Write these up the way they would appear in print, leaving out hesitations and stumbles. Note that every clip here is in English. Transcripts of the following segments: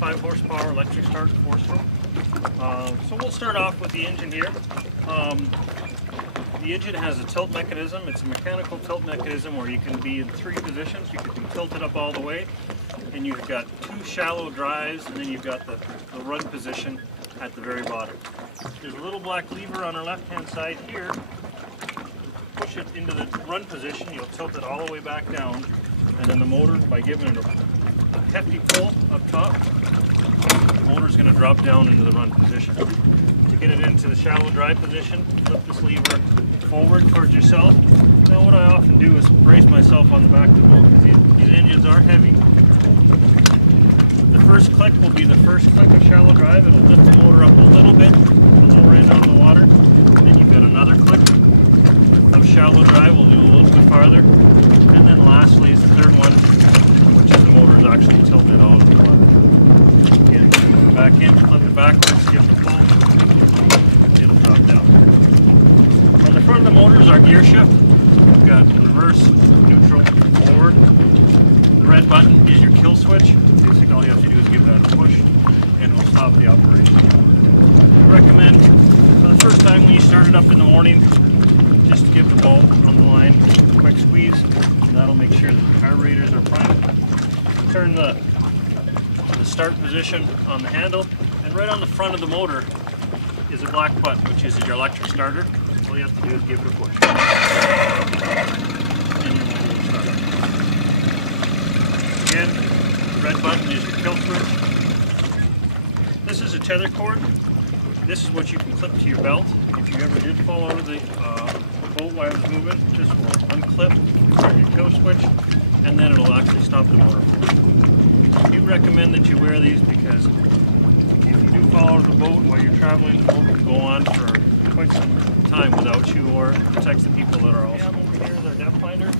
5 horsepower electric start 4-stroke. So we'll start off with the engine here. The engine has a tilt mechanism. It's a mechanical tilt mechanism where you can be in 3 positions. You can be tilted up all the way, and you've got 2 shallow drives, and then you've got the run position at the very bottom. There's a little black lever on our left-hand side here. Push it into the run position, you'll tilt it all the way back down, and then the motor, by giving it a hefty pull up top, the motor is going to drop down into the run position. To get it into the shallow drive position, flip this lever forward towards yourself. Now what I often do is brace myself on the back of the boat because these engines are heavy. The first click will be the first click of shallow drive. It'll lift the motor up a little bit, and it'll right down the water. And then you've got another click of shallow drive. We'll do a little bit farther. And then lastly is the third one, which is the motor is actually tilted out of the water. Again, back in, flip it backwards, give it a pull, it'll drop down. On the front of the motor is our gear shift. We've got reverse, neutral, forward. The red button is your kill switch. Basically all you have to do is give that a push and it'll stop the operation. I recommend for the first time when you start it up in the morning, just to get the bolt on the line, quick squeeze, and that'll make sure that the carburetors are fine. Turn the start position on the handle, and right on the front of the motor is a black button, which is your electric starter. All you have to do is give it a push. And your motor will start. Again, the red button is your kill switch. This is a tether cord. This is what you can clip to your belt. If you ever did fall out of the boat while it's moving, this will unclip, turn your kill switch, and then it'll actually stop the motor moving. I do recommend that you wear these because if you do fall out of the boat while you're traveling, the boat can go on for quite some time without you, or it protects the people that are also. Here's the depth finder.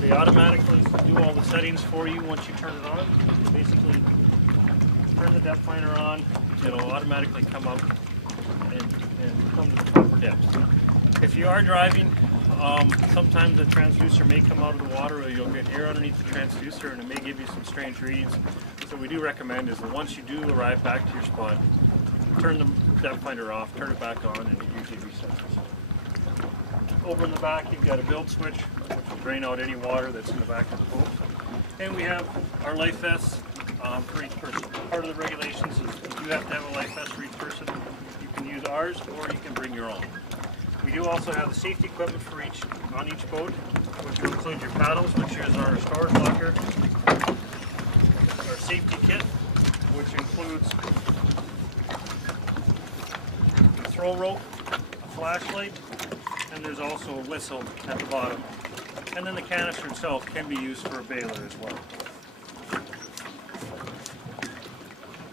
They automatically do all the settings for you once you turn it on. Basically, turn the depth finder on, it'll automatically come up and come to the proper depth. If you are driving, sometimes the transducer may come out of the water, or you'll get air underneath the transducer and it may give you some strange reads. So we do recommend is that once you do arrive back to your spot, turn the depth finder off, turn it back on, and it usually resets itself. Over in the back you've got a build switch, which will drain out any water that's in the back of the boat. And we have our life vests for each person. Part of the regulations is you have to have a life vest for each person. You can use ours or you can bring your own. We do also have the safety equipment for on each boat, which will include your paddles, which is our storage locker, our safety kit, which includes a throw rope, a flashlight, and there's also a whistle at the bottom. And then the canister itself can be used for a baler as well.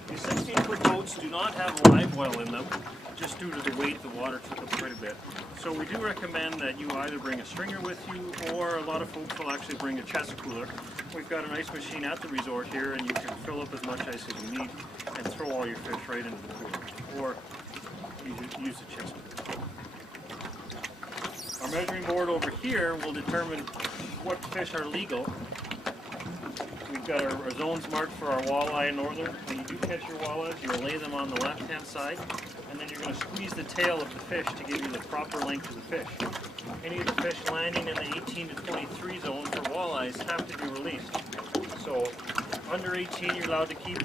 These 16-foot boats do not have a live well in them, just due to the weight. The water took up quite a bit. So we do recommend that you either bring a stringer with you, or a lot of folks will actually bring a chest cooler. We've got an ice machine at the resort here, and you can fill up as much ice as you need and throw all your fish right into the cooler, or you use the chest cooler. Our measuring board over here will determine what fish are legal. We've got our zones marked for our walleye and northern. When you do catch your walleyes, you'll lay them on the left-hand side, and then you're going to squeeze the tail of the fish to give you the proper length of the fish. Any of the fish landing in the 18 to 23 zone for walleyes have to be released. So under 18 you're allowed to keep,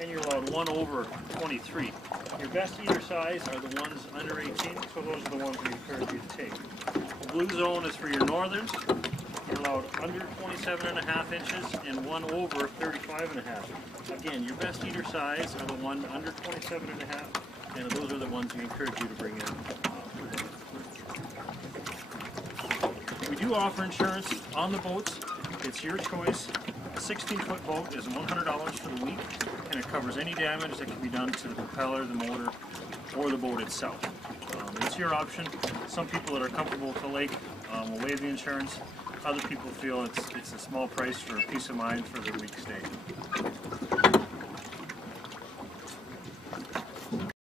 and you're allowed 1 over 23. Your best eater size are the ones under 18, so those are the ones we encourage you to take. The blue zone is for your northerns. You're allowed under 27.5 inches and 1 over 35.5. Again, your best eater size are the ones under 27.5, and those are the ones we encourage you to bring in. We do offer insurance on the boats. It's your choice. A 16-foot boat is $100 for the week, and it covers any damage that can be done to the propeller, the motor, or the boat itself. It's your option. Some people that are comfortable with the lake will waive the insurance. Other people feel it's a small price for peace of mind for their week stay.